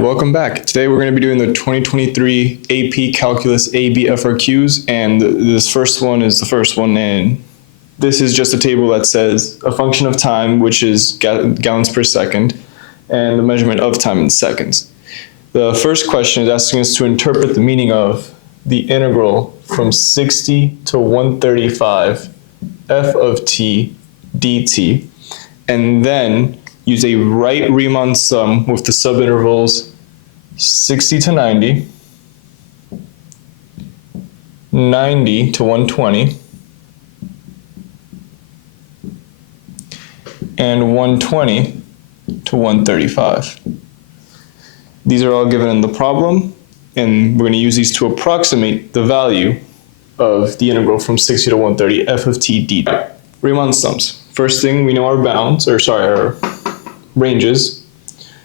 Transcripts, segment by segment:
welcome back. Today we're going to be doing the 2023 AP Calculus AB FRQs, and this first one is the first one, and this is just a table that says a function of time, which is gallons per second, and the measurement of time in seconds. The first question is asking us to interpret the meaning of the integral from 60 to 135 f of t dt, and then use a right Riemann sum with the subintervals 60 to 90, 90 to 120, and 120 to 135. These are all given in the problem, and we're going to use these to approximate the value of the integral from 60 to 130 f of t dt. Riemann sums. First thing, we know our bounds, our ranges.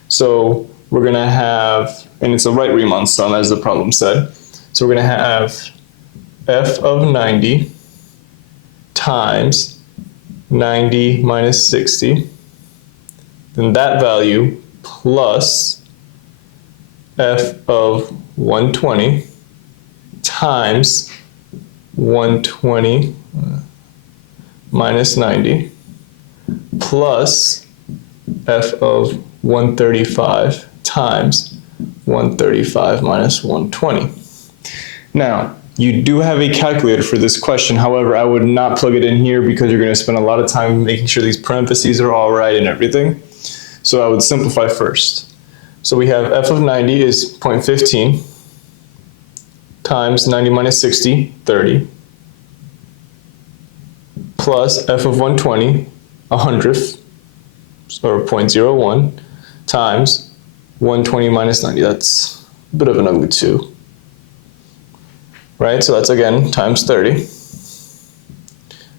So we're going to have, and it's a right Riemann sum as the problem said, so we're going to have f of 90 times 90 minus 60, then that value plus f of 120 times 120 minus 90 plus f of 135 times 135 minus 120. Now, you do have a calculator for this question. However, I would not plug it in here because you're going to spend a lot of time making sure these parentheses are all right and everything. So I would simplify first. So we have f of 90 is 0.15 times 90 minus 60, 30, plus f of 120, 100th, or 0.01, times 120 minus 90. That's a bit of an ugly 2. Right, so that's again times 30.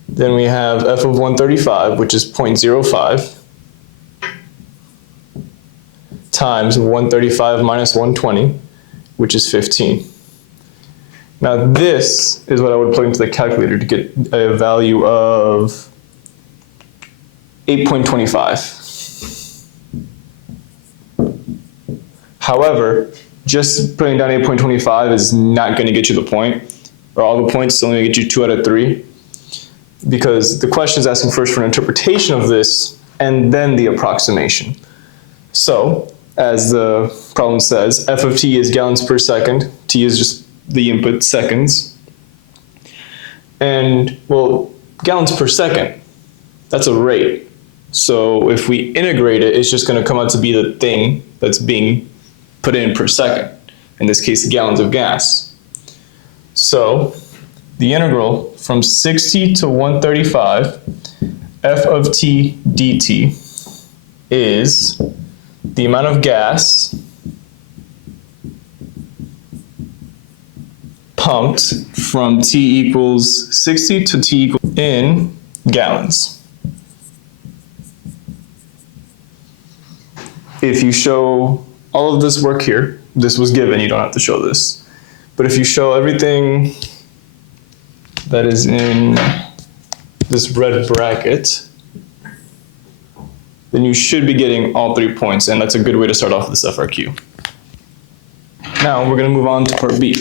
Then we have f of 135, which is 0.05, times 135 minus 120, which is 15. Now this is what I would plug into the calculator to get a value of 8.25. However, just putting down 8.25 is not going to get you the point, or all the points. It's only going to get you 2 out of 3, because the question is asking first for an interpretation of this and then the approximation. So, as the problem says, f of t is gallons per second. T is just the input, seconds. And, well, gallons per second, that's a rate. So if we integrate it, it's just going to come out to be the thing that's being put in per second. In this case, gallons of gas. So the integral from 60 to 135 f of t dt is the amount of gas pumped from t equals 60 to t equals in gallons. If you show all of this work here, this was given, you don't have to show this. But if you show everything that is in this red bracket, then you should be getting all 3 points, and that's a good way to start off this FRQ. Now we're going to move on to part B,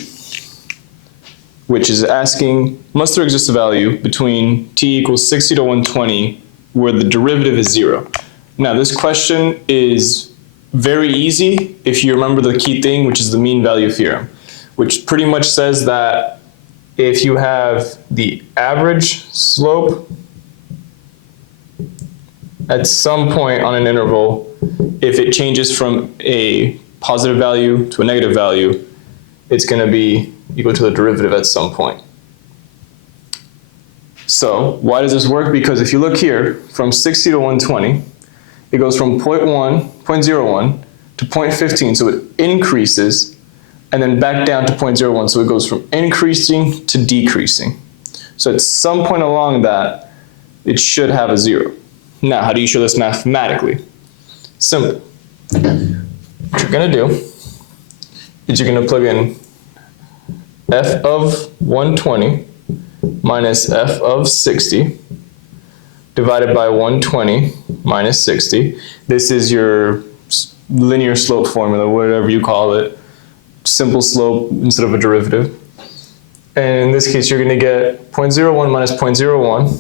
which is asking, must there exist a value between t equals 60 to 120 where the derivative is 0? Now this question is very easy if you remember the key thing, which is the mean value theorem, which pretty much says that if you have the average slope at some point on an interval, if it changes from a positive value to a negative value, it's going to be equal to the derivative at some point. So why does this work? Because if you look here, from 60 to 120, it goes from 0.01 to 0.15, so it increases, and then back down to 0.01, so it goes from increasing to decreasing. So at some point along that, it should have a 0. Now, how do you show this mathematically? Simple. What you're going to do is you're going to plug in f of 120 minus f of 60 divided by 120 minus 60. This is your linear slope formula, whatever you call it, simple slope instead of a derivative. And in this case, you're going to get 0.01 minus 0.01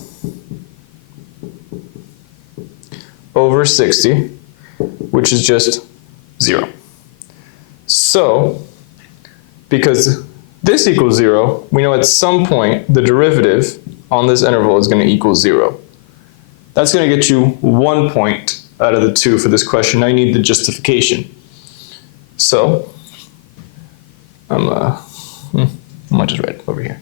over 60, which is just 0. So, because this equals 0, we know at some point the derivative on this interval is going to equal 0. That's going to get you 1 point out of the 2 for this question. Now you need the justification. So, I might just write it over here.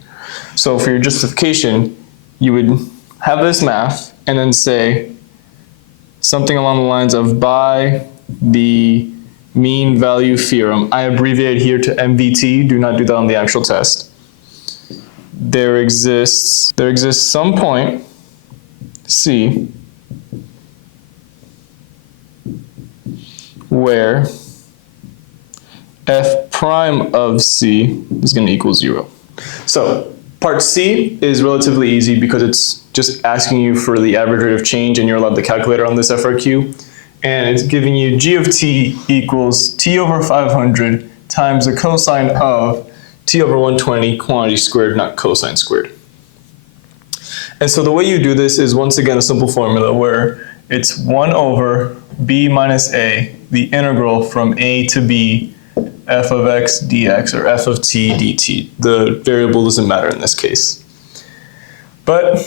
So for your justification, you would have this math and then say something along the lines of by the mean value theorem. I abbreviate here to MVT. Do not do that on the actual test. There exists some point C where f prime of C is going to equal 0. So part C is relatively easy because it's just asking you for the average rate of change, and you're allowed the calculator on this FRQ. And it's giving you g of t equals t over 500 times the cosine of t over 120 quantity squared, not cosine squared. And so the way you do this is, once again, a simple formula where it's 1 over b minus a, the integral from a to b, f of x dx, or f of t dt. The variable doesn't matter in this case. But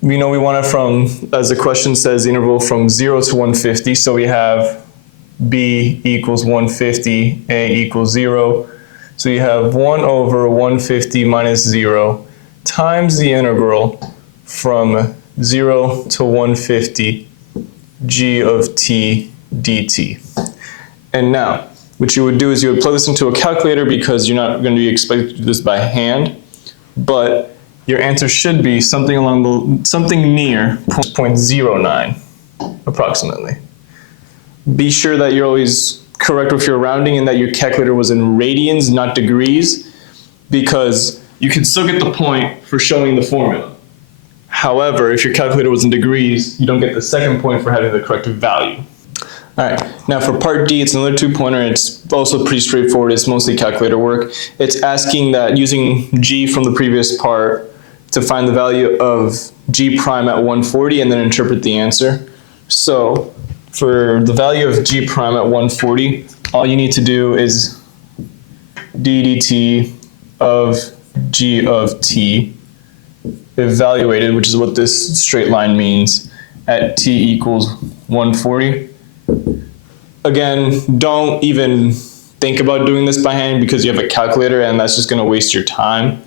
we know we want it from, as the question says, the interval from 0 to 150. So we have b equals 150, a equals 0. So you have 1 over 150 minus 0 times the integral from 0 to 150 g of t dt. And now, what you would do is you would plug this into a calculator, because you're not going to be expected to do this by hand, but your answer should be something near 0.09 approximately. Be sure that you're always correct with your rounding and that your calculator was in radians, not degrees, because you can still get the point for showing the formula. However, if your calculator was in degrees, you don't get the second point for having the corrective value. All right, now for part D, it's another 2-pointer, and it's also pretty straightforward. It's mostly calculator work. It's asking that using g from the previous part to find the value of g prime at 140 and then interpret the answer. So for the value of g prime at 140, all you need to do is d dt of g of t evaluated, which is what this straight line means, at t equals 140. Again, don't even think about doing this by hand because you have a calculator and that's just going to waste your time.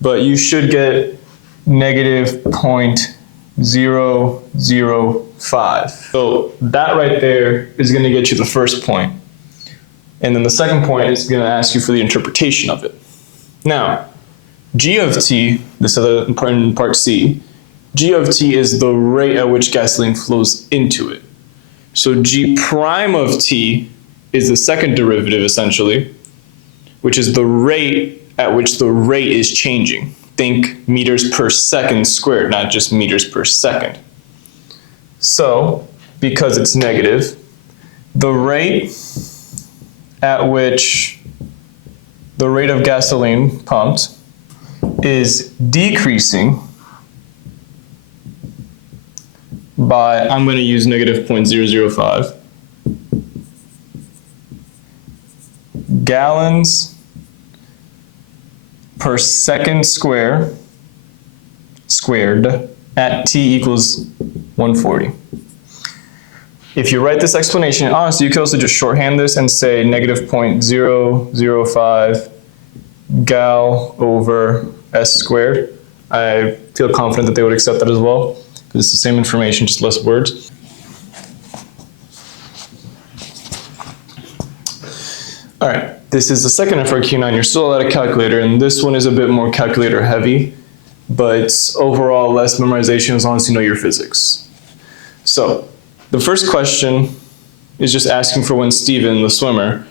But you should get negative 0.005. So that right there is going to get you the first point. And then the second point is going to ask you for the interpretation of it. Now, g of t, this other important part C, g of t is the rate at which gasoline flows into it. So g prime of t is the second derivative, essentially, which is the rate at which the rate is changing. Think meters per second squared, not just meters per second. So, because it's negative, the rate at which the rate of gasoline pumped is decreasing by, I'm going to use negative 0.005 gallons per second squared at t equals 140. If you write this explanation, honestly, you could also just shorthand this and say negative 0.005 gal over s squared. I feel confident that they would accept that as well, because it's the same information, just less words. All right, this is the second FRQ9. You're still at a calculator, and this one is a bit more calculator heavy, but overall less memorization as long as you know your physics. So the first question is just asking for when Steven, the swimmer,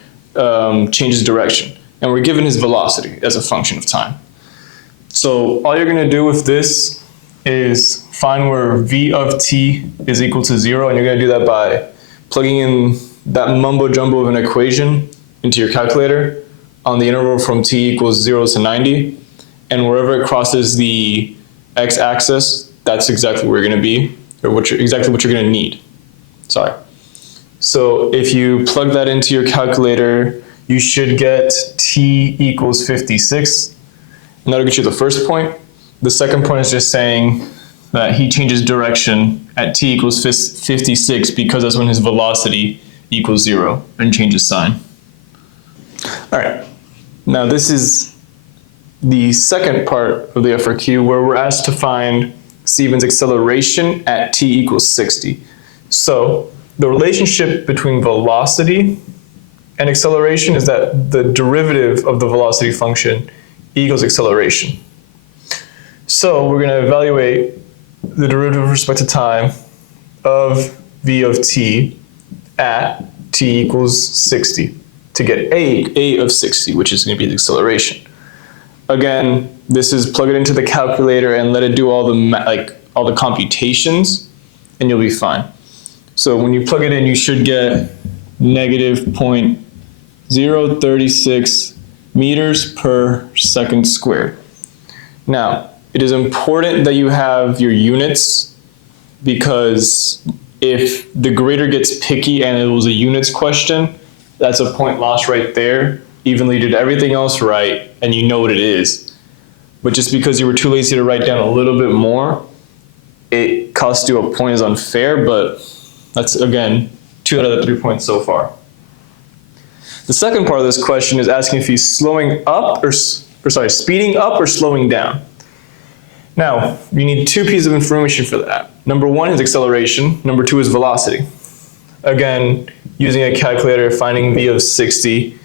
changes direction, and we're given his velocity as a function of time. So all you're going to do with this is find where v of t is equal to 0, and you're going to do that by plugging in that mumbo jumbo of an equation into your calculator on the interval from t equals 0 to 90, and wherever it crosses the x-axis, that's exactly where you're going to be, or exactly what you're going to need. Sorry. So if you plug that into your calculator, you should get t equals 56, and that'll get you the first point. The second point is just saying that he changes direction at t equals 56 because that's when his velocity equals 0 and changes sign. All right, now this is the second part of the FRQ where we're asked to find Stephen's acceleration at t equals 60. So the relationship between velocity and acceleration is that the derivative of the velocity function equals acceleration. So we're going to evaluate the derivative with respect to time of v of t at t equals 60 to get a of 60, which is going to be the acceleration. Again, this is plug it into the calculator and let it do all the computations, and you'll be fine. So when you plug it in, you should get negative 0.036 meters per second squared. Now, it is important that you have your units, because if the grader gets picky and it was a units question, that's a point lost right there, even though you did everything else right and you know what it is. But just because you were too lazy to write down a little bit more, it cost you a point is unfair, but that's, again, 2 out of the 3 points so far. The second part of this question is asking if he's speeding up or slowing down. Now, you need 2 pieces of information for that. Number 1 is acceleration. Number 2 is velocity. Again, using a calculator, finding v of 60,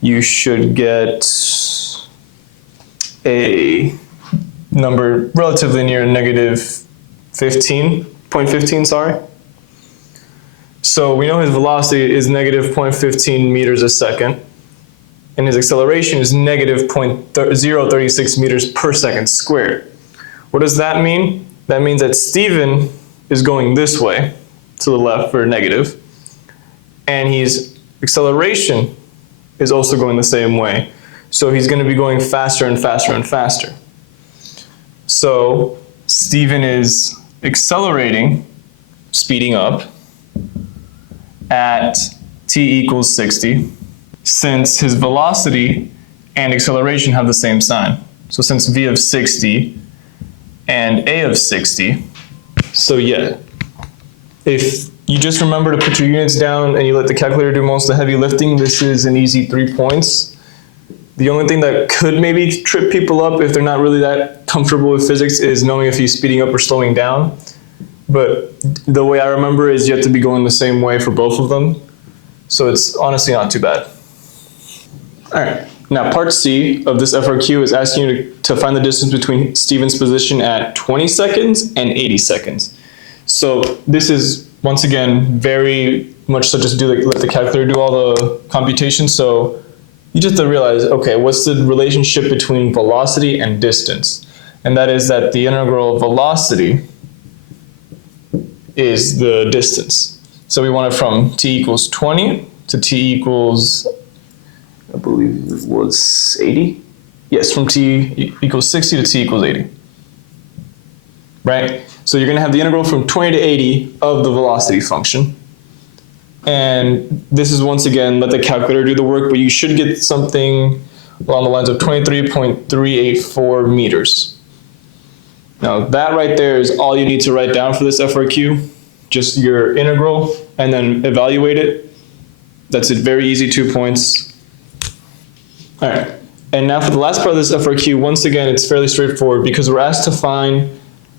you should get a number relatively near negative 0.15, sorry. So we know his velocity is negative 0.15 meters a second, and his acceleration is negative 0.036 meters per second squared. What does that mean? That means that Stephen is going this way, to the left for negative, and his acceleration is also going the same way. So he's going to be going faster and faster and faster. So Stephen is accelerating, speeding up, at t equals 60, since his velocity and acceleration have the same sign. So since v of 60 and a of 60, so yeah, if you just remember to put your units down and you let the calculator do most of the heavy lifting, this is an easy 3 points. The only thing that could maybe trip people up if they're not really that comfortable with physics is knowing if he's speeding up or slowing down. But the way I remember is you have to be going the same way for both of them. So it's honestly not too bad. All right, now part C of this FRQ is asking you to find the distance between Stephen's position at 20 seconds and 80 seconds. So this is, once again, very much so just let the calculator do all the computations. So you just have to realize, okay, what's the relationship between velocity and distance? And that is that the integral of velocity is the distance. So we want it from t equals 20 to t equals, I believe it was 80? Yes, from t equals 60 to t equals 80. Right? So you're going to have the integral from 20 to 80 of the velocity function. And this is, once again, let the calculator do the work, but you should get something along the lines of 23.384 meters. Now that right there is all you need to write down for this FRQ, just your integral, and then evaluate it. That's it, very easy, 2 points. All right, and now for the last part of this FRQ, once again, it's fairly straightforward because we're asked to find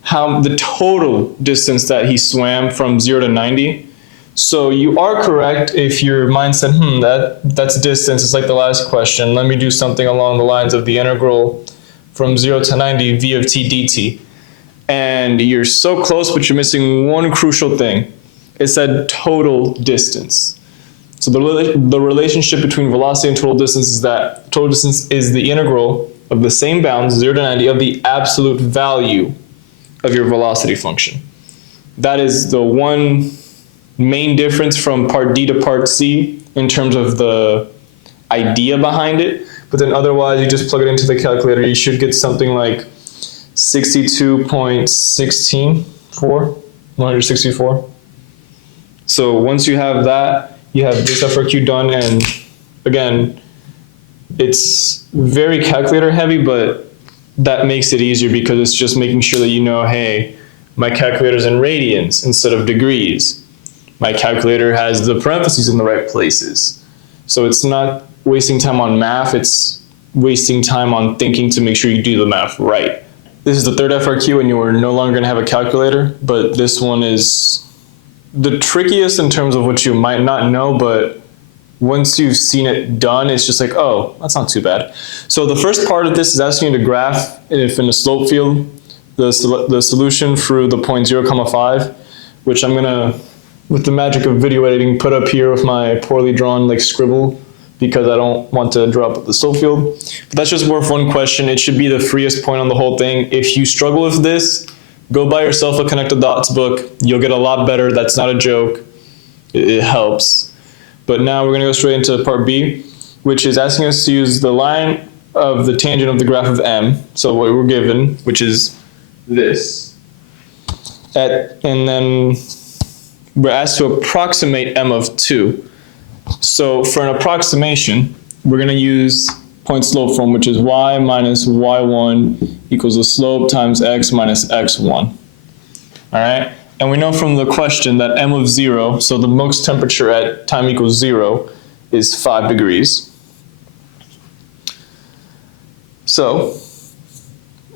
the total distance that he swam from 0 to 90. So you are correct if your mind said, that's distance, it's like the last question. Let me do something along the lines of the integral from 0 to 90 v of t dt. And you're so close, but you're missing one crucial thing. It said total distance. So the relationship between velocity and total distance is that total distance is the integral of the same bounds, 0 to 90, of the absolute value of your velocity function. That is the one main difference from part D to part C in terms of the idea behind it. But then otherwise, you just plug it into the calculator. You should get something like 164. So once you have that, you have this FRQ done. And again, it's very calculator heavy, but that makes it easier because it's just making sure that you know, hey, my calculator's in radians instead of degrees. My calculator has the parentheses in the right places. So it's not wasting time on math, it's wasting time on thinking to make sure you do the math right. This is the third FRQ and you are no longer going to have a calculator, but this one is the trickiest in terms of what you might not know, but once you've seen it done, it's just like, oh, that's not too bad. So the first part of this is asking you to graph, if in a slope field, the solution through the point 0,5, which I'm gonna, with the magic of video editing, put up here with my poorly drawn like scribble, because I don't want to draw up the slope field. But that's just worth one question. It should be the freest point on the whole thing. If you struggle with this, go buy yourself a connected dots book. You'll get a lot better. That's not a joke. It helps. But now we're gonna go straight into part B, which is asking us to use the line of the tangent of the graph of M. So what we're given, which is this. And then we're asked to approximate M of 2. So for an approximation, we're going to use point slope form, which is y minus y1 equals the slope times x minus x1. All right? And we know from the question that M of 0, so the most temperature at time equals 0, is 5 degrees. So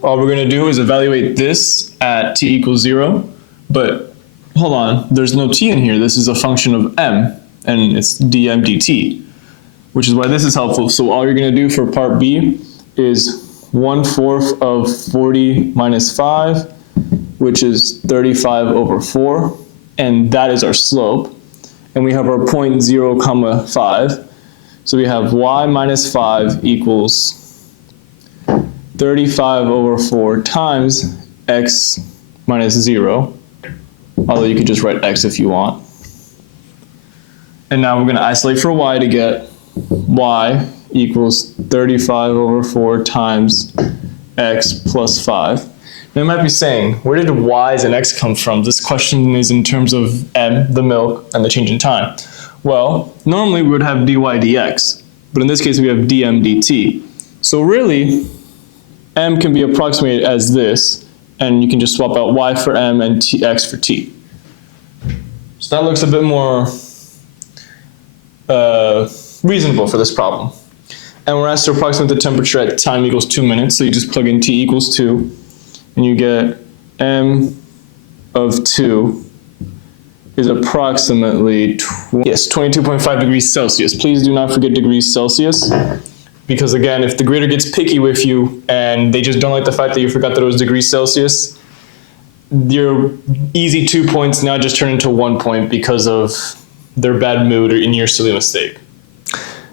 all we're going to do is evaluate this at t equals 0, but hold on, there's no t in here. This is a function of m, and it's dm dt, which is why this is helpful. So all you're going to do for part B is 1/4 of 40 minus 5, which is 35 over 4, and that is our slope. And we have our point 0, 5. So we have y minus 5 equals 35 over 4 times x minus 0, although you could just write x if you want. And now we're going to isolate for y to get y equals 35 over 4 times x plus 5. Now you might be saying, where did y's and x come from? This question is in terms of m, the milk, and the change in time. Well, normally we would have dy dx, but in this case we have dm dt. So really, m can be approximated as this, and you can just swap out y for m and x for t. So that looks a bit more reasonable for this problem. And we're asked to approximate the temperature at time equals 2 minutes, so you just plug in t equals 2, and you get m of 2 is approximately 22.5 degrees Celsius. Please do not forget degrees Celsius, because again, if the grader gets picky with you and they just don't like the fact that you forgot that it was degrees Celsius, your easy 2 points now just turn into 1 point because of their bad mood or in your silly mistake.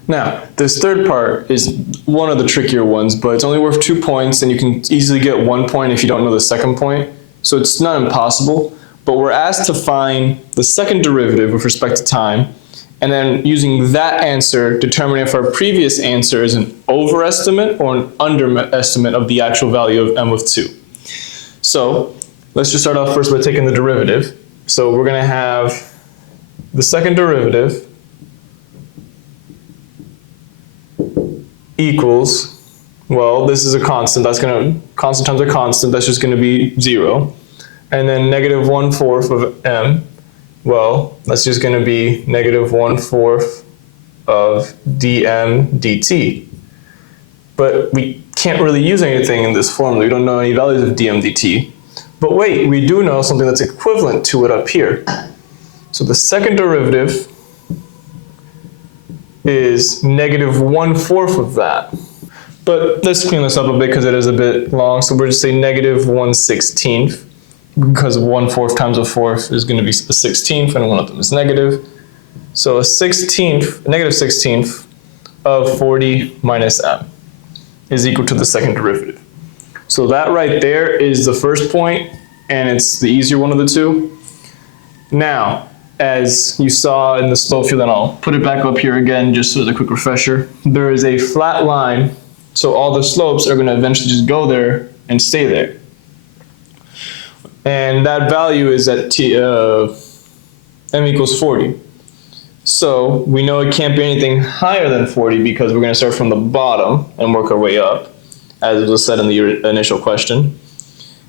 Now, this third part is one of the trickier ones, but it's only worth 2 points, and you can easily get 1 point if you don't know the second point. So it's not impossible, but we're asked to find the second derivative with respect to time, and then using that answer, determine if our previous answer is an overestimate or an underestimate of the actual value of m of 2. So let's just start off first by taking the derivative. So we're going to have the second derivative equals, well, this is a constant. That's going to, constant times a constant, that's just going to be 0. And then negative 1/4 of m, well, that's just going to be negative 1/4 of dm dt. But we can't really use anything in this formula. We don't know any values of dm dt. But wait, we do know something that's equivalent to it up here. So the second derivative is negative 1/4 of that. But let's clean this up a bit because it is a bit long. So we're just saying negative 1/16, because 1/4 times a fourth is going to be a 16th, and one of them is negative. So a 16th, negative 16th of 40 minus m is equal to the second derivative. So that right there is the first point, and it's the easier one of the two. Now, as you saw in the slope field, and I'll put it back up here again just as a quick refresher, there is a flat line, so all the slopes are going to eventually just go there and stay there. And that value is at m equals 40. So we know it can't be anything higher than 40 because we're going to start from the bottom and work our way up, as was said in the initial question.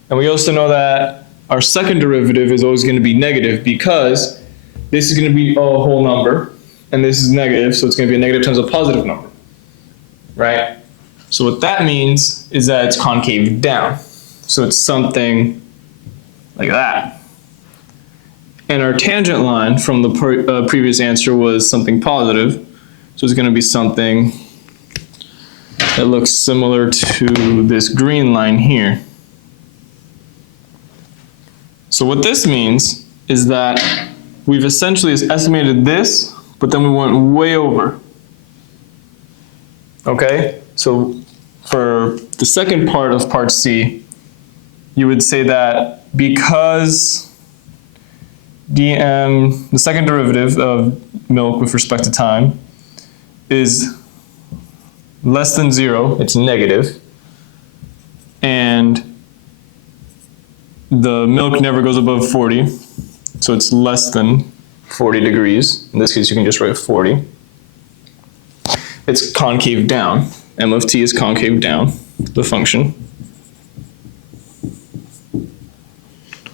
And we also know that our second derivative is always going to be negative because this is going to be a whole number and this is negative, so it's going to be a negative times a positive number, right? So what that means is that it's concave down. So it's something like that. And our tangent line from the previous answer was something positive. So it's going to be something that looks similar to this green line here. So what this means is that we've essentially estimated this, but then we went way over. Okay? So for the second part of part C, you would say that because dm, the second derivative of milk with respect to time, is less than 0, it's negative, and the milk never goes above 40, so it's less than 40 degrees. In this case, you can just write 40. It's concave down. M of t is concave down, the function.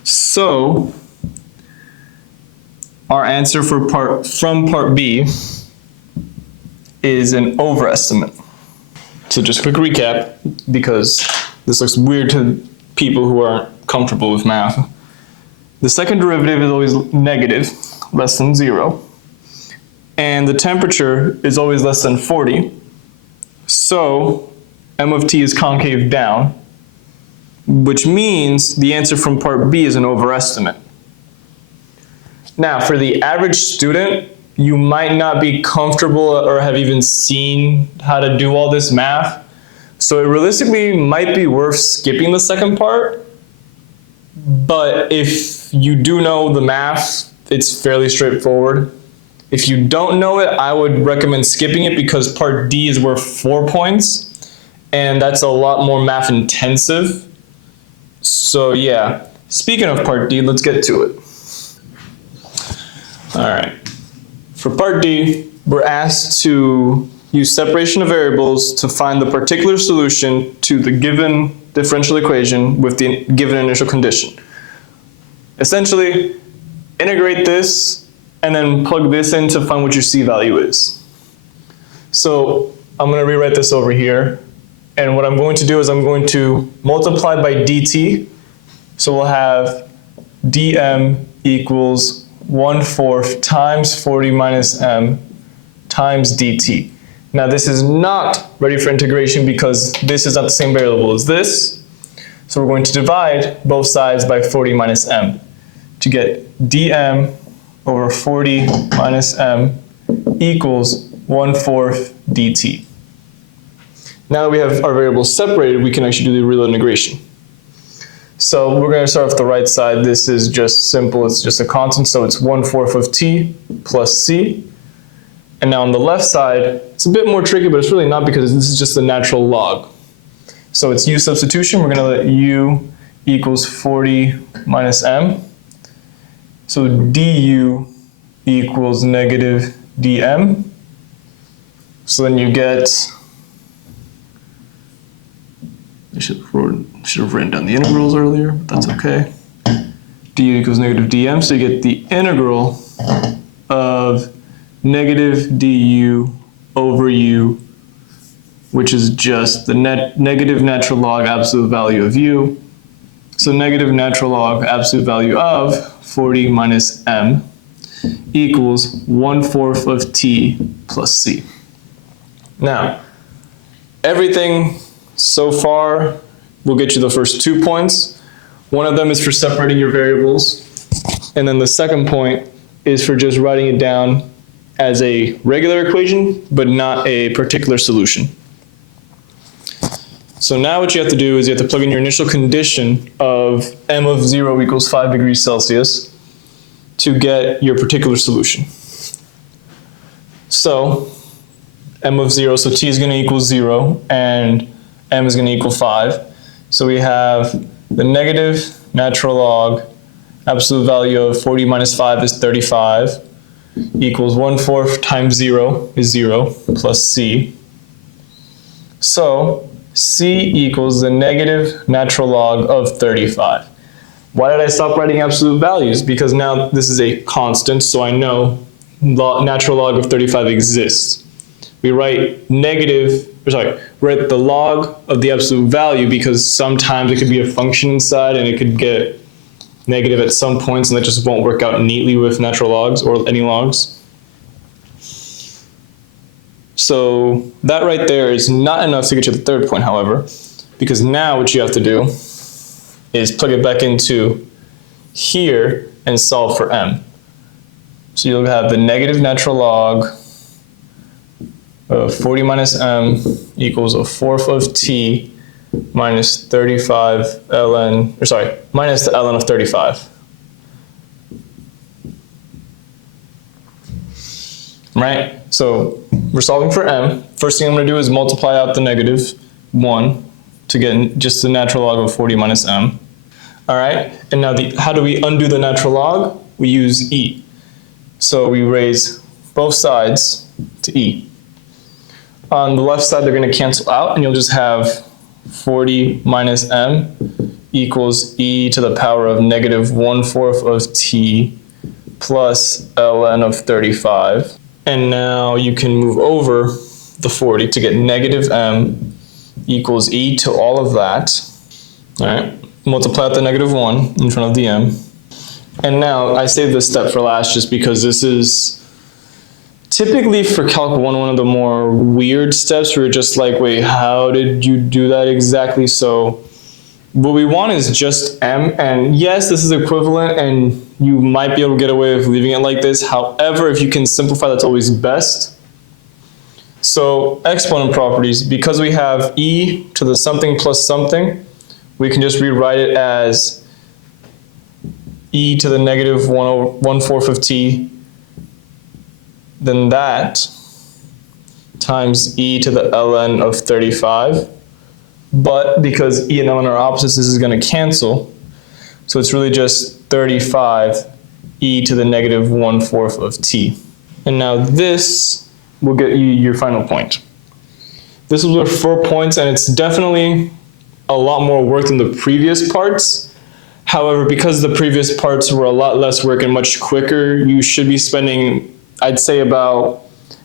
So our answer from part B is an overestimate. So just a quick recap, because this looks weird to people who aren't comfortable with math. The second derivative is always negative, less than 0. And the temperature is always less than 40. So M of t is concave down, which means the answer from part B is an overestimate. Now, for the average student, you might not be comfortable or have even seen how to do all this math. So it realistically might be worth skipping the second part. But if you do know the math, it's fairly straightforward. If you don't know it, I would recommend skipping it because part D is worth 4 points, and that's a lot more math intensive. So yeah, speaking of part D, let's get to it. All right, for part D, we're asked to use separation of variables to find the particular solution to the given differential equation with the given initial condition. Essentially, integrate this and then plug this in to find what your C value is. So I'm going to rewrite this over here. And what I'm going to do is I'm going to multiply by dt. So we'll have dm equals 1/4 times 40 minus m times dt. Now this is not ready for integration because this is not the same variable as this. So we're going to divide both sides by 40 minus m to get dm over 40 minus m equals 1/4 dt. Now that we have our variables separated, we can actually do the real integration. So we're going to start off the right side. This is just simple. It's just a constant, so it's 1/4 of t plus c. And now on the left side, it's a bit more tricky, but it's really not because this is just the natural log. So it's u substitution. We're going to let u equals 40 minus m. So du equals negative dm. So then you get, I should have written down the integrals earlier, but that's okay. Du equals negative dm, so you get the integral of negative du over u, which is just the negative natural log absolute value of u. So negative natural log absolute value of 40 minus m equals 1/4 of t plus c. Now, everything so far will get you the first 2 points. One of them is for separating your variables, and then the second point is for just writing it down as a regular equation, but not a particular solution. So now what you have to do is you have to plug in your initial condition of m of 0 equals 5 degrees Celsius. to get your particular solution. So m of 0, so t is going to equal 0, and m is going to equal 5. So we have the negative natural log, absolute value of 40 minus 5 is 35, equals 1/4 times 0 is 0, plus c. So c equals the negative natural log of 35. Why did I stop writing absolute values? Because now this is a constant, so I know natural log of 35 exists. We write write the log of the absolute value because sometimes it could be a function inside and it could get negative at some points, and that just won't work out neatly with natural logs or any logs. So that right there is not enough to get you the third point, however, because now what you have to do is plug it back into here and solve for m. So you'll have the negative natural log of 40 minus m equals 1/4 of t minus 35 ln, or sorry, minus the ln of 35. Right? So we're solving for m. First thing I'm going to do is multiply out the negative 1 to get just the natural log of 40 minus m. All right? And now how do we undo the natural log? We use e. So we raise both sides to e. On the left side, they're going to cancel out, and you'll just have 40 minus m equals e to the power of negative 1/4 of t plus ln of 35. And now you can move over the 40 to get negative m equals e to all of that. All right, multiply out the negative 1 in front of the m. And now I saved this step for last just because this is typically for Calc 1 one of the more weird steps where you're just like, wait, how did you do that exactly? So what we want is just m, and yes, this is equivalent and you might be able to get away with leaving it like this. However, if you can simplify, that's always best. So exponent properties, because we have e to the something plus something, we can just rewrite it as e to the negative 1/4 of t, then that times e to the ln of 35. But because e and ln are opposites, this is going to cancel. So it's really just 35 e to the negative 1/4 of t. And now this will get you your final point. This was worth 4 points, and it's definitely a lot more work than the previous parts. However, because the previous parts were a lot less work and much quicker, you should be spending, I'd say, about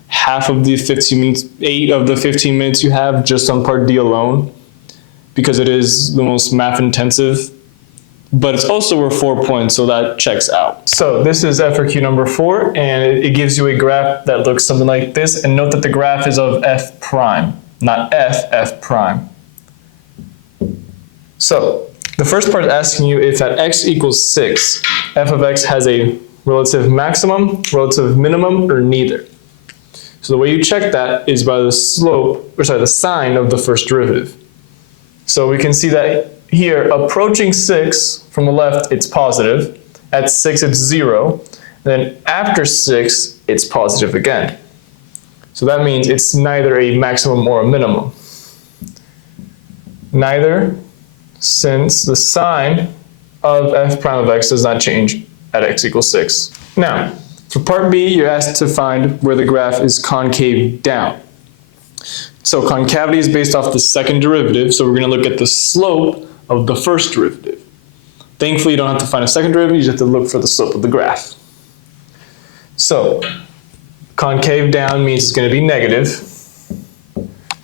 half of the 15 minutes, 8 of the 15 minutes you have just on part D alone, because it is the most math intensive. But it's also worth 4 points, so that checks out. So this is FRQ number 4, and it gives you a graph that looks something like this. And note that the graph is of f prime, not f prime. So the first part is asking you if at x equals 6, f of x has a relative maximum, relative minimum, or neither. So the way you check that is by the the sign of the first derivative. So we can see that here, approaching 6 from the left, it's positive. At 6, it's 0. Then after 6, it's positive again. So that means it's neither a maximum or a minimum. Neither, since the sign of f prime of x does not change at x equals 6. Now, for part B, you're asked to find where the graph is concave down. So concavity is based off the second derivative, so we're going to look at the slope of the first derivative. Thankfully, you don't have to find a second derivative, you just have to look for the slope of the graph. So concave down means it's going to be negative.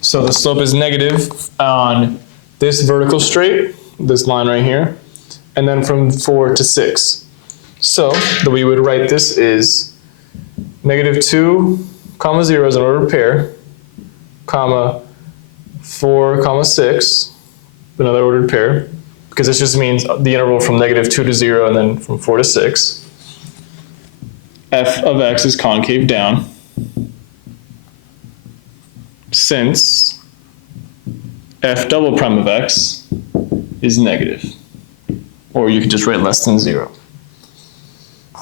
So the slope is negative on this vertical straight, this line right here, and then from 4 to 6. So the way we would write this is negative 2, comma 0 is an ordered pair, comma 4, comma 6, another ordered pair, because this just means the interval from negative 2 to 0 and then from 4 to 6. F of x is concave down, since f double prime of x is negative. Or you could just write less than 0.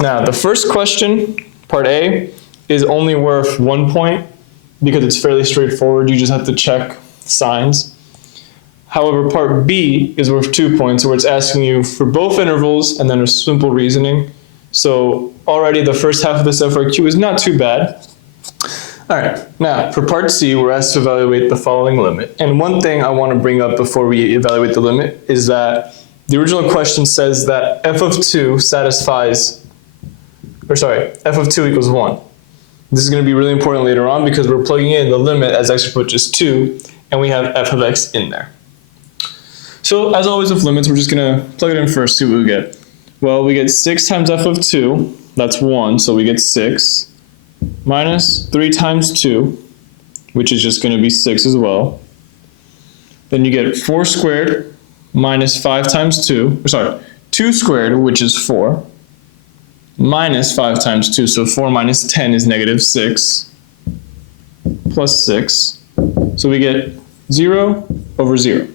Now, the first question, part A, is only worth 1 point because it's fairly straightforward. You just have to check signs. However, part B is worth 2 points, where it's asking you for both intervals and then a simple reasoning. So already the first half of this FRQ is not too bad. All right, now for part C, we're asked to evaluate the following limit. And one thing I want to bring up before we evaluate the limit is that the original question says that f of 2 satisfies, f of 2 equals 1. This is going to be really important later on because we're plugging in the limit as x approaches 2, and we have f of x in there. So as always with limits, we're just going to plug it in first, see what we get. Well, we get 6 times f of 2, that's 1, so we get 6, minus 3 times 2, which is just going to be 6 as well. Then you get 4 squared minus 5 times 2, 2 squared, which is 4, minus 5 times 2, so 4 minus 10 is negative 6, plus 6, so we get 0 over 0.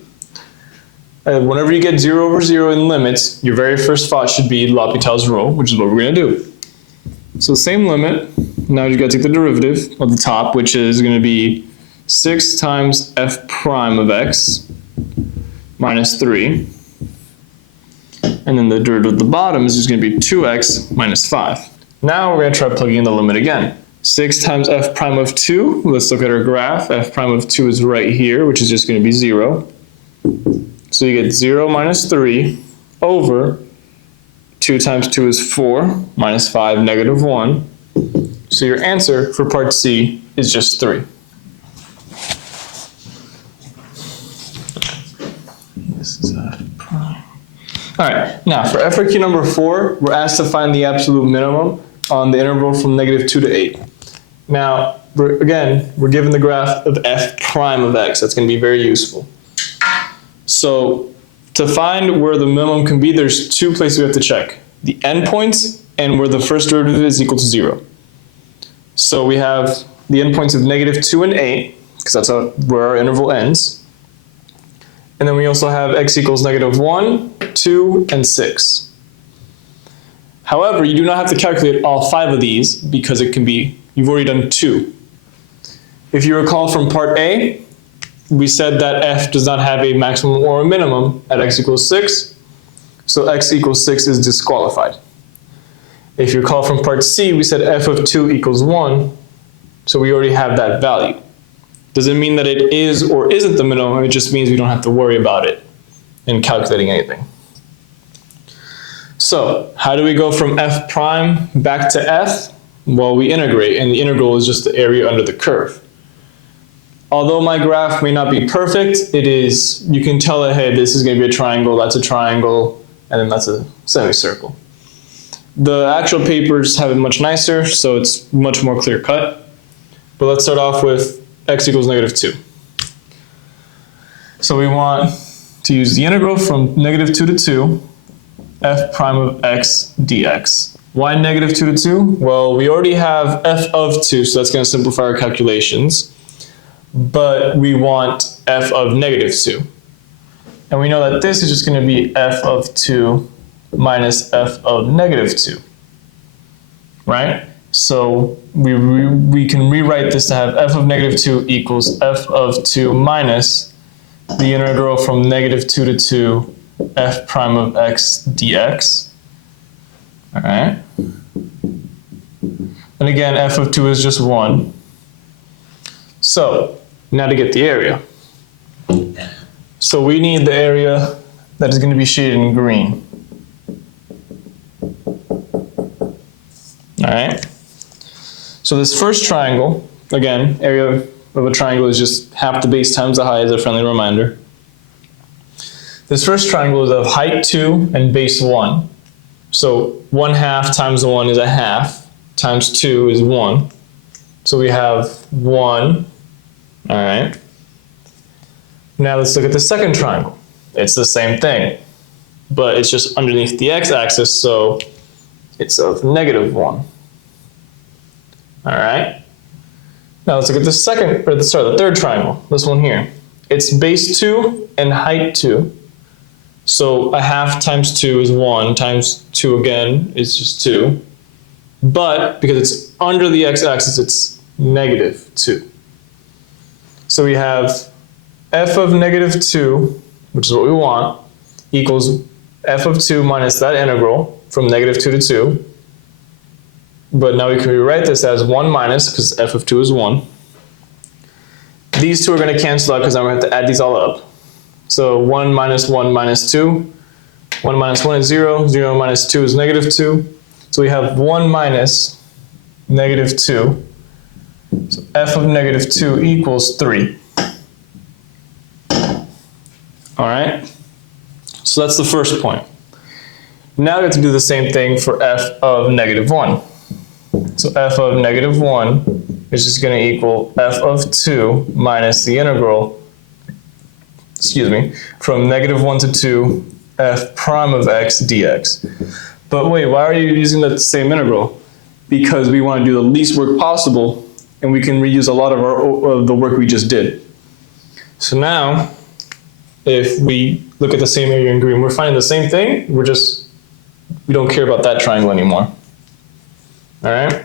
Whenever you get 0 over 0 in limits, your very first thought should be L'Hopital's rule, which is what we're going to do. So same limit, now you've got to take the derivative of the top, which is going to be 6 times f prime of x minus 3. And then the derivative of the bottom is just going to be 2x minus 5. Now we're going to try plugging in the limit again. 6 times f prime of 2, let's look at our graph. F prime of 2 is right here, which is just going to be 0. So you get 0 minus 3 over 2 times 2 is 4, minus 5, negative 1. So your answer for part C is just 3. This is f prime. All right, now for FRQ number 4, we're asked to find the absolute minimum on the interval from negative 2 to 8. Now, we're given the graph of f prime of x. That's going to be very useful. So to find where the minimum can be, there's 2 places we have to check. The endpoints and where the first derivative is equal to 0. So we have the endpoints of negative 2 and 8, because that's where our interval ends. And then we also have x equals negative 1, 2, and 6. However, you do not have to calculate all 5 of these because it can be, you've already done 2. If you recall from part A, we said that f does not have a maximum or a minimum at x equals 6, so x equals 6 is disqualified. If you recall from part C, we said f of 2 equals 1, so we already have that value. Doesn't mean that it is or isn't the minimum, it just means we don't have to worry about it in calculating anything. So, how do we go from f prime back to f? Well, we integrate, and the integral is just the area under the curve. Although my graph may not be perfect, you can tell that, hey, this is going to be a triangle, that's a triangle, and then that's a semicircle. The actual papers have it much nicer, so it's much more clear cut. But let's start off with x equals negative 2. So we want to use the integral from negative 2 to 2, f prime of x dx. Why negative 2 to 2? Well, we already have f of 2, so that's going to simplify our calculations. But we want f of negative 2. And we know that this is just going to be f of 2 minus f of negative 2, right? So we can rewrite this to have f of negative 2 equals f of 2 minus the integral from negative 2 to 2 f prime of x dx. All right. And again, f of 2 is just 1. So now to get the area. So we need the area that is going to be shaded in green. All right. So this first triangle, again, area of a triangle is just half the base times the height as a friendly reminder. This first triangle is of height 2 and base 1. So 1/2 times 1 is 1/2, times 2 is 1. So we have 1, all right. Now let's look at the second triangle. It's the same thing, but it's just underneath the x-axis, so it's of negative 1. All right. Now let's look at the third triangle, this one here. It's base 2 and height 2. So 1/2 times 2 is 1, times 2 again is just 2. but because it's under the x-axis, it's negative 2. So we have f of negative 2, which is what we want, equals f of 2 minus that integral from negative 2 to 2. But now we can rewrite this as 1 minus, because f of 2 is 1. These two are going to cancel out because I'm going to have to add these all up. So 1 minus 1 minus 2. 1 minus 1 is 0. 0 minus 2 is negative 2. So we have 1 minus negative 2. So f of negative 2 equals 3. All right? So that's the first point. Now we have to do the same thing for f of negative 1. So f of negative 1 is just going to equal f of 2 minus the integral, from negative 1 to 2 f prime of x dx. But wait, why are you using the same integral? Because we want to do the least work possible, and we can reuse a lot of the work we just did. So now, if we look at the same area in green, we're finding the same thing, we don't care about that triangle anymore. All right?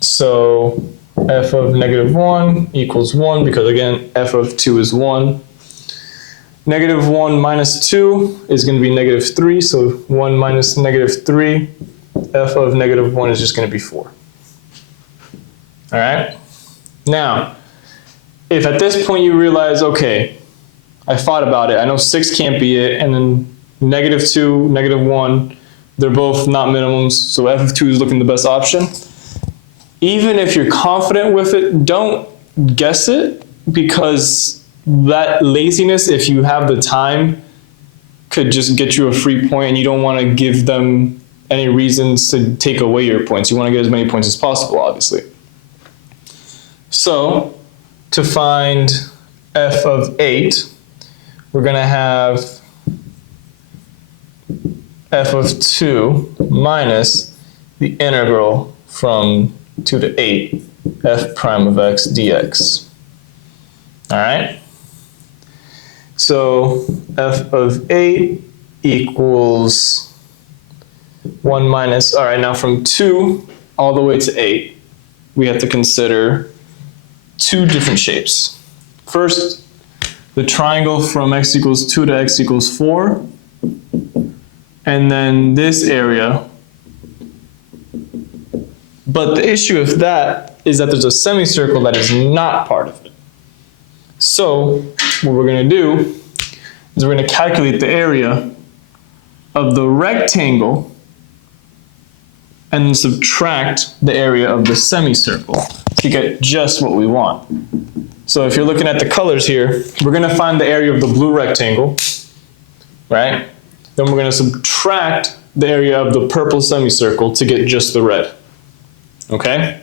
So f of negative 1 equals 1, because again, f of 2 is 1. Negative 1 minus 2 is going to be negative 3, so 1 minus negative 3, f of negative 1 is just going to be 4. All right? Now, if at this point you realize, okay, I thought about it, I know 6 can't be it, and then negative 2, negative 1, they're both not minimums, so f of 2 is looking the best option. Even if you're confident with it, don't guess it, because that laziness, if you have the time, could just get you a free point, and you don't want to give them any reasons to take away your points. You want to get as many points as possible, obviously. So, to find f of 8, we're going to have f of 2 minus the integral from 2 to 8, f prime of x dx. All right? So f of 8 equals 1 minus, all right, now from 2 all the way to 8, we have to consider two different shapes. First, the triangle from x equals 2 to x equals 4, and then this area. But the issue with that is that there's a semicircle that is not part of it. So what we're going to do is we're going to calculate the area of the rectangle and then subtract the area of the semicircle to get just what we want. So if you're looking at the colors here, we're going to find the area of the blue rectangle, right? Then we're going to subtract the area of the purple semicircle to get just the red. Okay?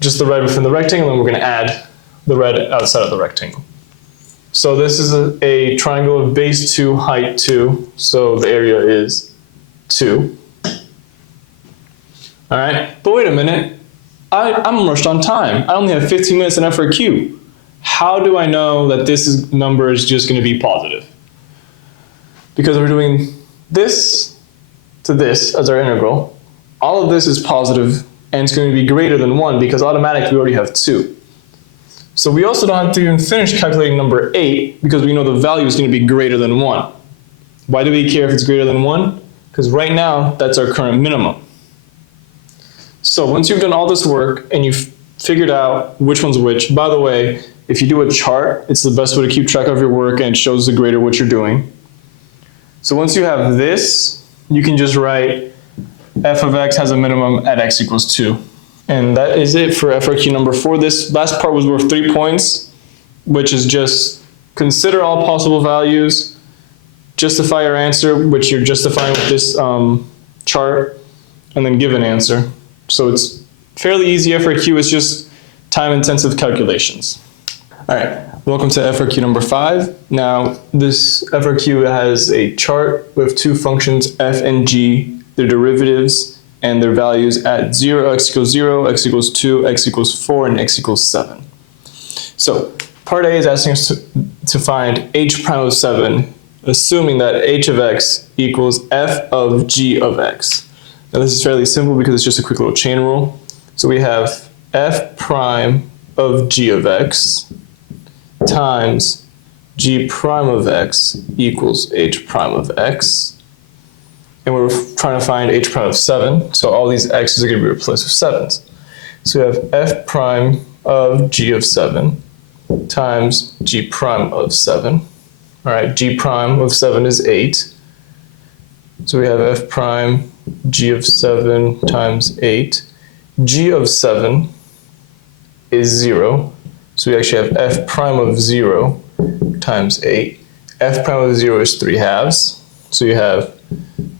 Just the red within the rectangle, and we're going to add the red outside of the rectangle. So this is a triangle of base 2, height 2, so the area is 2. All right, but wait a minute. I'm rushed on time. I only have 15 minutes in FRQ. How do I know that this number is just going to be positive? Because we're doing this to this as our integral. All of this is positive, and it's going to be greater than 1 because automatically we already have 2. So we also don't have to even finish calculating number 8 because we know the value is going to be greater than 1. Why do we care if it's greater than 1? Because right now, that's our current minimum. So once you've done all this work and you've figured out which one's which, by the way, if you do a chart, it's the best way to keep track of your work and it shows the grader what you're doing. So once you have this, you can just write f of x has a minimum at x equals 2. And that is it for FRQ number 4. This last part was worth 3 points, which is just consider all possible values, justify your answer, which you're justifying with this chart, and then give an answer. So it's fairly easy FRQ, it's just time-intensive calculations. All right, welcome to FRQ number 5. Now, this FRQ has a chart with two functions, f and g, their derivatives, and their values at 0, x equals 0, x equals 2, x equals 4, and x equals 7. So, part A is asking us to find h prime of 7, assuming that h of x equals f of g of x. Now this is fairly simple because it's just a quick little chain rule. So we have f prime of g of x times g prime of x equals h prime of x. And we're trying to find h prime of 7, so all these x's are going to be replaced with 7s. So we have f prime of g of 7 times g prime of 7. All right, g prime of 7 is 8. So we have f prime g of 7 times 8. G of 7 is 0. So we actually have f prime of 0 times 8. F prime of 0 is 3 halves. So you have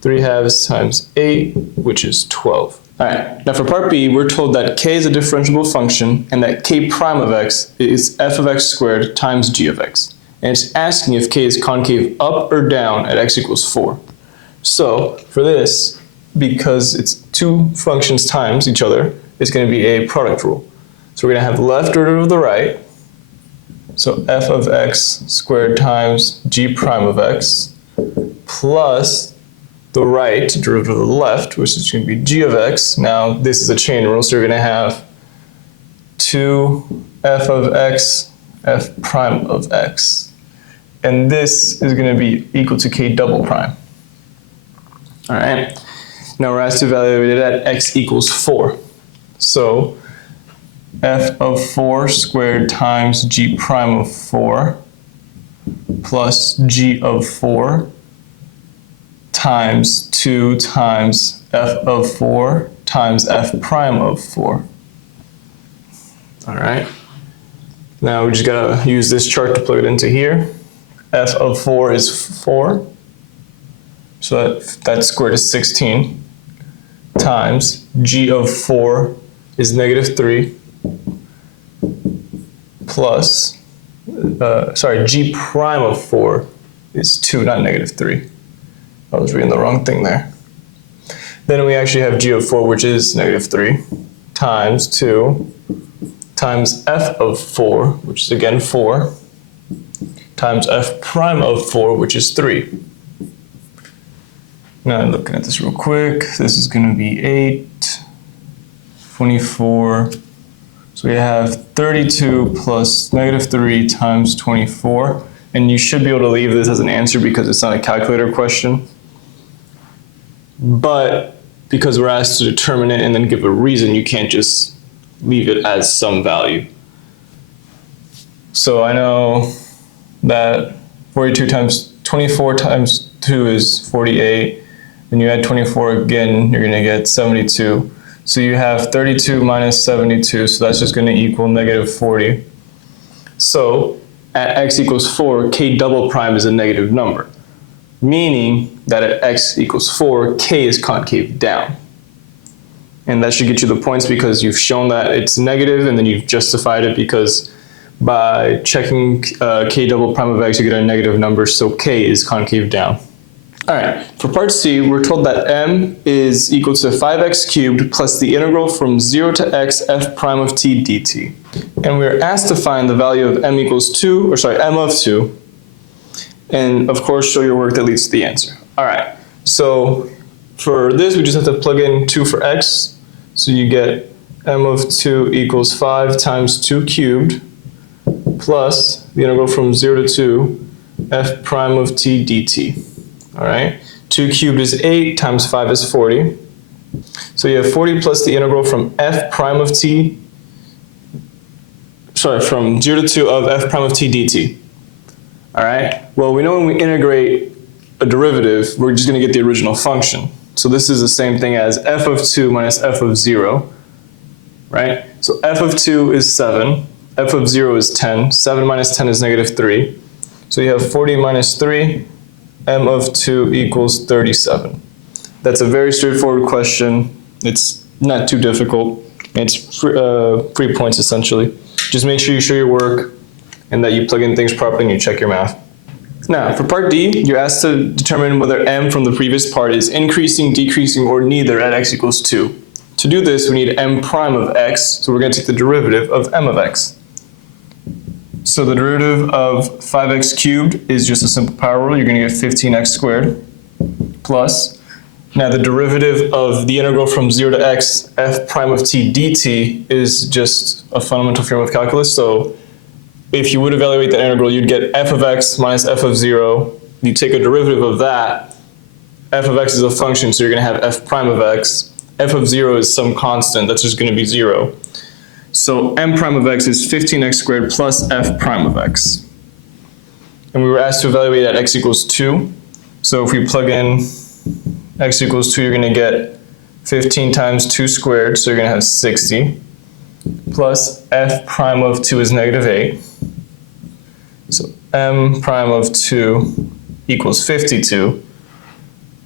3 halves times 8, which is 12. All right, now for part B, we're told that k is a differentiable function and that k prime of x is f of x squared times g of x. And it's asking if k is concave up or down at x equals 4. So for this, because it's two functions times each other, it's going to be a product rule. So we're going to have the left derivative of the right. So f of x squared times g prime of x plus the right derivative of the left, which is going to be g of x. Now this is a chain rule, so you're going to have 2 f of x, f prime of x. And this is going to be equal to k double prime. All right. Now we're asked to evaluate it at x equals 4. So f of 4 squared times g prime of 4 plus g of 4 times 2 times f of 4 times f prime of 4. All right. Now we just gotta use this chart to plug it into here. F of 4 is 4. So that squared is 16 times g of 4 is negative 3 plus, g prime of 4 is 2, not negative 3. I was reading the wrong thing there. Then we actually have g of 4, which is negative 3, times 2, times f of 4, which is again 4, times f prime of 4, which is 3. Now looking at this real quick, this is going to be 8, 24. So we have 32 plus negative 3 times 24. And you should be able to leave this as an answer because it's not a calculator question. But because we're asked to determine it and then give a reason, you can't just leave it as some value. So I know that 42 times 24 times 2 is 48. Then you add 24 again, you're going to get 72. So you have 32 minus 72, so that's just going to equal negative 40. So at x equals 4, k double prime is a negative number, meaning that at x equals 4, k is concave down. And that should get you the points because you've shown that it's negative, and then you've justified it because by checking k double prime of x, you get a negative number, so k is concave down. All right, for part C, we're told that m is equal to 5x cubed plus the integral from 0 to x f prime of t dt. And we're asked to find the value of m equals 2, m of 2, and of course show your work that leads to the answer. All right, so for this, we just have to plug in 2 for x. So you get m of 2 equals 5 times 2 cubed plus the integral from 0 to 2 f prime of t dt. All right, 2 cubed is 8 times 5 is 40. So you have 40 plus the integral from f prime of t, from 0 to 2 of f prime of t dt. All right, well, we know when we integrate a derivative, we're just going to get the original function. So this is the same thing as f of 2 minus f of 0, right? So f of 2 is 7, f of 0 is 10, 7 minus 10 is negative 3. So you have 40 minus 3, m of 2 equals 37. That's a very straightforward question. It's not too difficult. It's 3 points essentially. Just make sure you show your work and that you plug in things properly and you check your math. Now, for part D, you're asked to determine whether m from the previous part is increasing, decreasing, or neither at x equals 2. To do this, we need m prime of x, so we're going to take the derivative of m of x. So the derivative of 5x cubed is just a simple power rule. You're going to get 15x squared plus Now the derivative of the integral from 0 to x f prime of t dt is just a fundamental theorem of calculus. So if you would evaluate that integral, you'd get f of x minus f of 0. You take a derivative of that. F of x is a function, so you're going to have f prime of x. F of 0 is some constant, that's just going to be 0. So m prime of x is 15x squared plus f prime of x. And we were asked to evaluate at x equals 2. So if we plug in x equals 2, you're going to get 15 times 2 squared, so you're going to have 60, plus f prime of 2 is negative 8. So m prime of 2 equals 52.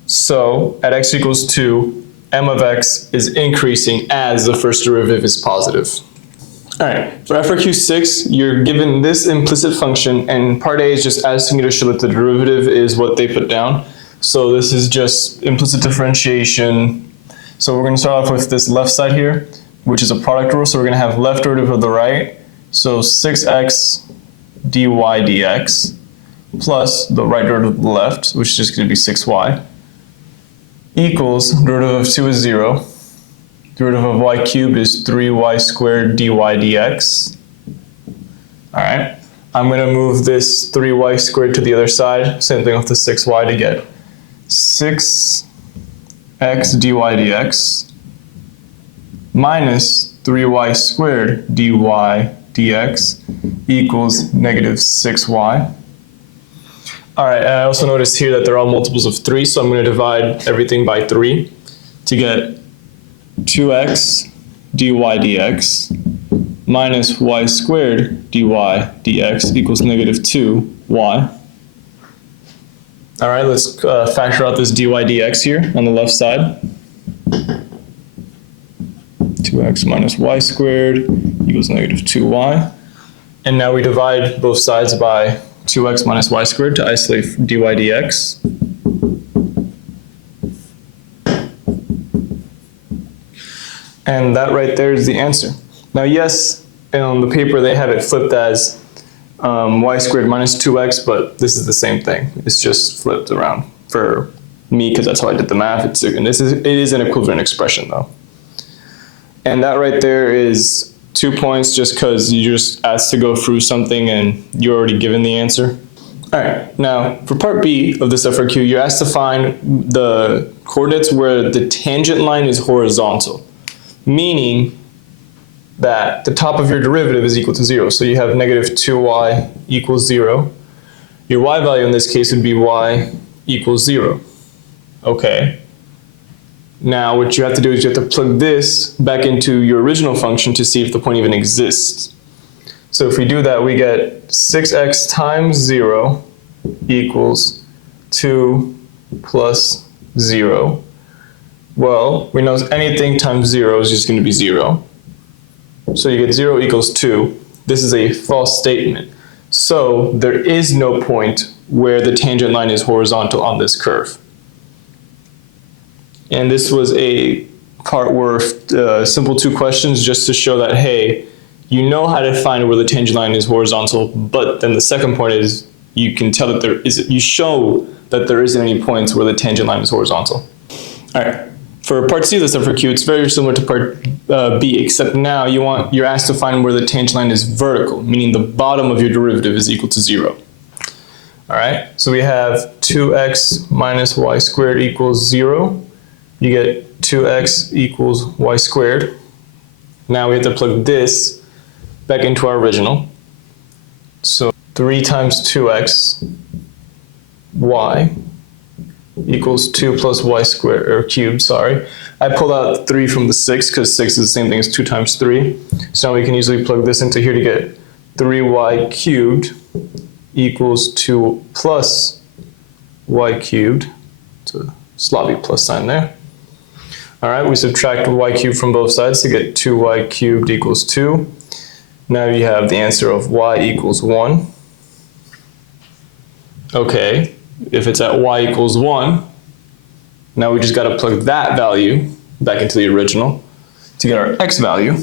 So at x equals 2, m of x is increasing as the first derivative is positive. All right, for FRQ 6, you're given this implicit function, and part A is just asking you to show that the derivative is what they put down. So this is just implicit differentiation. So we're going to start off with this left side here, which is a product rule. So we're going to have left derivative of the right. So 6x dy dx plus the right derivative of the left, which is just going to be 6y, equals derivative of 2 is 0. Derivative of y cubed is 3y squared dy dx. All right. I'm going to move this 3y squared to the other side. Same thing with the 6y to get 6x dy dx minus 3y squared dy dx equals negative 6y. All right, I also noticed here that they're all multiples of 3, so I'm going to divide everything by 3 to get 2x dy dx minus y squared dy dx equals negative 2y. All right, let's factor out this dy dx here on the left side. 2x minus y squared equals negative 2y. And now we divide both sides by 2x minus y squared to isolate dy dx. And that right there is the answer. Now yes, on the paper they have it flipped as y squared minus 2x, but this is the same thing. It's just flipped around for me because that's how I did the math. It is an equivalent expression though. And that right there is 2 points just because you just asked to go through something and you're already given the answer. All right, now for part B of this FRQ, you're asked to find the coordinates where the tangent line is horizontal, meaning that the top of your derivative is equal to 0. So you have negative 2y equals 0. Your y value in this case would be y equals 0. Okay. Now what you have to do is you have to plug this back into your original function to see if the point even exists. So if we do that, we get 6x times 0 equals 2 plus 0. Well, we know anything times 0 is just going to be 0. So you get 0 equals 2. This is a false statement. So there is no point where the tangent line is horizontal on this curve. And this was a part where simple 2 questions just to show that, hey, you know how to find where the tangent line is horizontal, but then the second point is you can tell that you show that there isn't any points where the tangent line is horizontal. All right. For part C of this FRQ, it's very similar to part B, except now you're asked to find where the tangent line is vertical, meaning the bottom of your derivative is equal to 0. All right, so we have 2x minus y squared equals 0. You get 2x equals y squared. Now we have to plug this back into our original. So 3 times 2x y equals 2 plus y squared, or cubed, sorry. I pulled out 3 from the 6 because 6 is the same thing as 2 times 3. So now we can easily plug this into here to get 3y cubed equals 2 plus y cubed. It's a sloppy plus sign there. All right, we subtract y cubed from both sides to get 2y cubed equals 2. Now you have the answer of y equals 1. Okay. If it's at y equals 1, now we just got to plug that value back into the original to get our x value,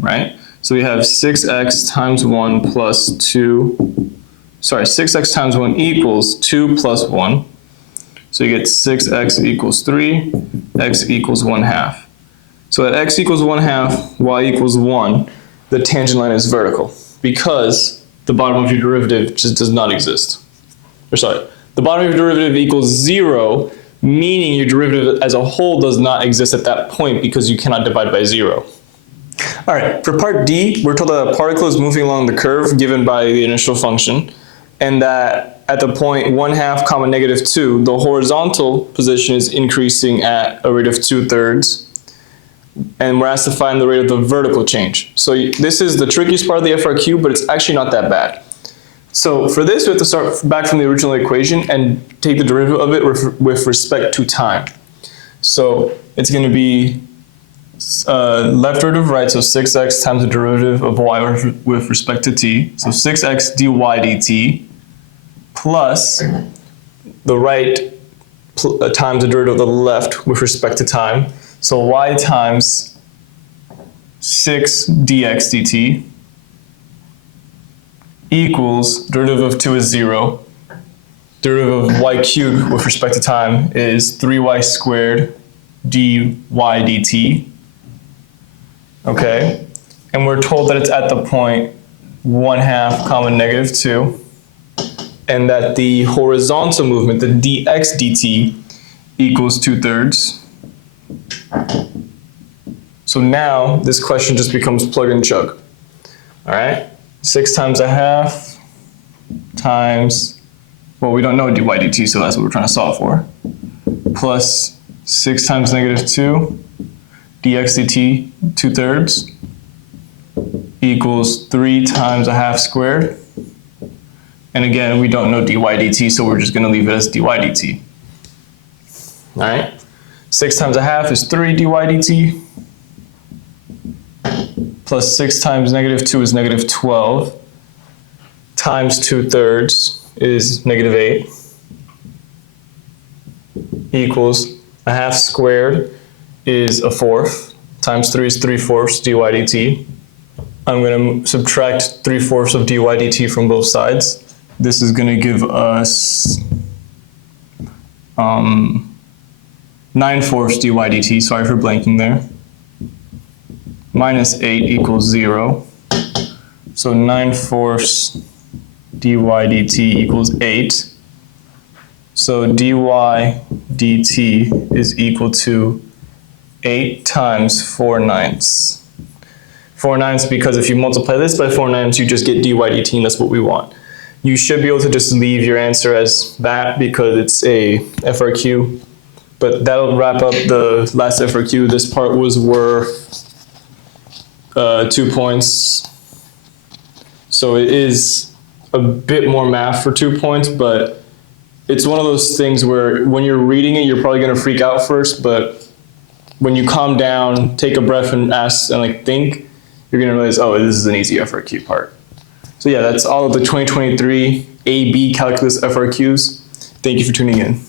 right? So we have 6x times 1 plus 2, sorry, 6x times 1 equals 2 plus 1. So you get 6x equals 3, x equals 1/2. So at x equals 1/2, y equals 1, the tangent line is vertical because the bottom of your derivative just does not exist. Or sorry, the bottom of your derivative equals 0, meaning your derivative as a whole does not exist at that point because you cannot divide by 0. All right, for part D, we're told that a particle is moving along the curve given by the initial function, and that at the point 1/2 comma -2, the horizontal position is increasing at a rate of 2/3, and we're asked to find the rate of the vertical change. So this is the trickiest part of the FRQ, but it's actually not that bad. So for this, we have to start back from the original equation and take the derivative of it with respect to time. So it's going to be left derivative right, so 6x times the derivative of y with respect to t. So 6x dy dt plus the right times the derivative of the left with respect to time. So y times 6 dx dt equals, derivative of 2 is 0. Derivative of y cubed with respect to time is 3y squared dy dt. Okay, and we're told that it's at the point 1/2 comma -2, and that the horizontal movement, the dx dt, equals 2/3. So now this question just becomes plug and chug. All right, 6 times 1/2 times, well, we don't know dy dt, so that's what we're trying to solve for, plus 6 times -2 dx dt 2/3 equals 3 times 1/2 squared. And again, we don't know dy dt, so we're just going to leave it as dy dt. All right, 6 times 1/2 is 3 dy dt, plus 6 times -2 is -12, times 2/3 is -8, equals 1/2 squared is 1/4, times 3 is 3/4 dy dt. I'm going to subtract 3/4 of dy dt from both sides. This is going to give us 9/4 dy dt, sorry for blanking there, minus 8 equals 0. So 9/4 dy dt equals 8. So dy dt is equal to 8 times 4/9. 4/9 because if you multiply this by 4/9, you just get dy dt, and that's what we want. You should be able to just leave your answer as that because it's a FRQ. But that'll wrap up the last FRQ. This part was worth 2 points. So it is a bit more math for 2 points, but it's one of those things where when you're reading it, you're probably going to freak out first, but when you calm down, take a breath and ask and think, you're going to realize, oh, this is an easy FRQ part. So yeah, that's all of the 2023 AB Calculus FRQs. Thank you for tuning in.